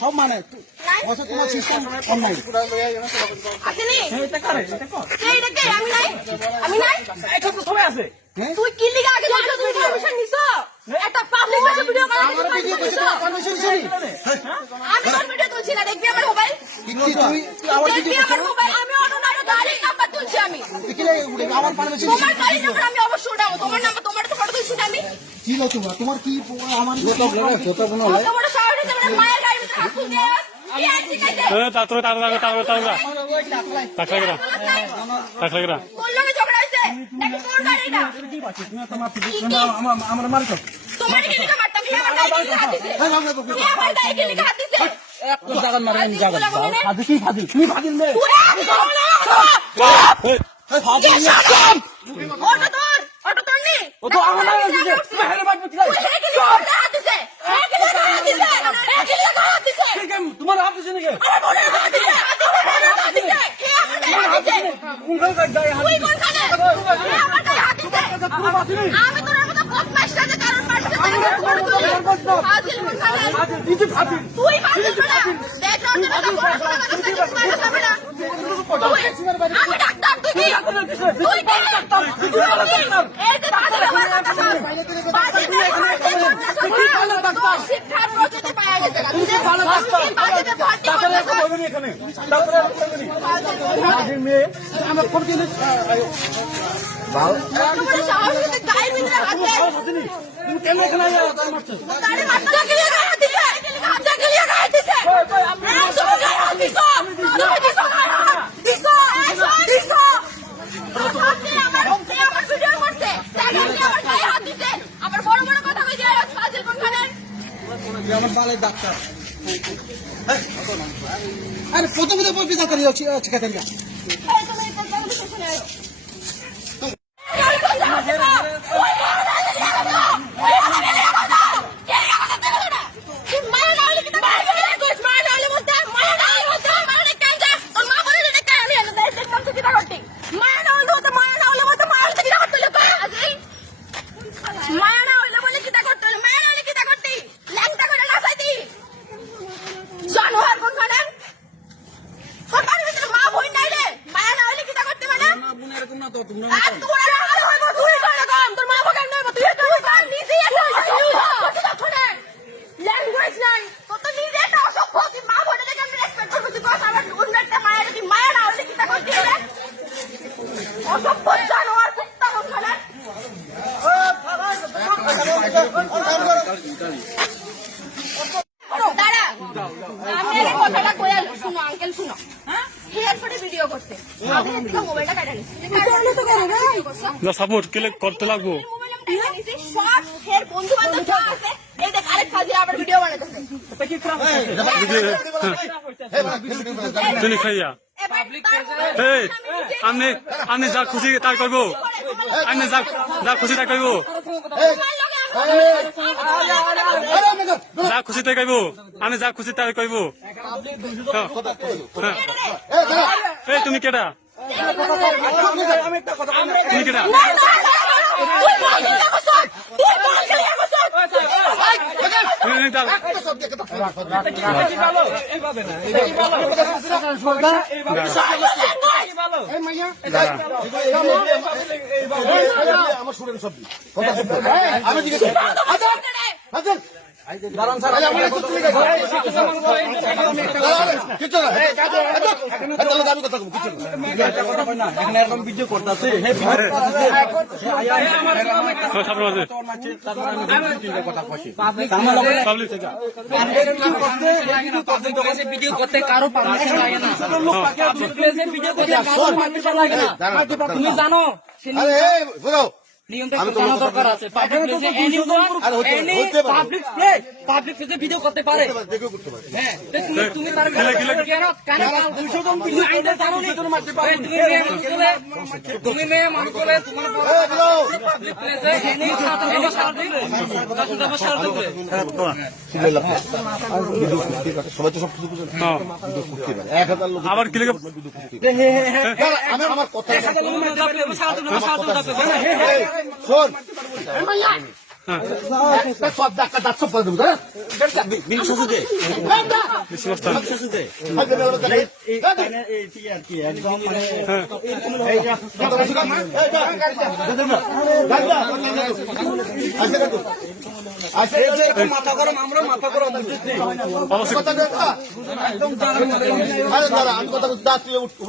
সব মানে তুই কি লিখে আগে পারমিশন নিছ একটা পাবলিক ভাষা ভিডিও করার জন্য পারমিশন নিছ আমি তোর ভিডিও তুলছি না দেখবি আমার মোবাইল দেখবি আমার মোবাইল আমি অনলাইনে গাড়ির নাম্বার তুলছি আমি আমার পারমিশন তোমার গাড়ির নাম্বার আমি অবশ্যই উঠাবো তোমার নাম্বার তোমার তো ফটো তুলছি আমি কি লো তোমার কি আমার যত বড় শহরে যেমন মায়ের গাড়ির ভিতরে হাত তুলতে তোমার হাত দিছে নাকি ডাক্তার আরে প্রথমে তো বলবি ডাক্তার শিখাতেন না সাপোর্ট কেলে করতে লাগবো বন্ধু বান্ধব আছে এই দেখ আরেক কাজে আবার ভিডিও বানাইতেছে তুমি খাইয়া আমি যা খুশি তাই করবো আমি যা খুশি তাই করবো যা খুশি তাই করবো আমি যা খুশি তাই করবো তুমি কেটা তুমি কেটা আমার শুনেন সব আমি জিজ্ঞেস ভিডিও করতেছে ভিডিও করতে কারো পারমিশন লাগে না তুমি জানো নিয়মটা একটু জানা দরকার আছে। পাবলিক প্লেসে পাবলিক প্লেসে ভিডিও করতে পারে। হ্যাঁ, তো তুমি তার তুমি আইনটা জানো নি? তুমি মেয়ে মানুষ বলে তোমার পাবলিক প্লেসে সবাই তো সব কিছু বুঝে না। হ্যাঁ। 1000 লোক আবার কি লেগে আমি আমার কথা হ্যাঁ। শোন একটা সব ডাক্তার দাঁত সব করে দেবো বেশি বস্তা মাথা গরম আমরা মাথা গরম অবশ্যই কথা একদম দাঁড়া আমি কথা দাঁত তুলে উঠবো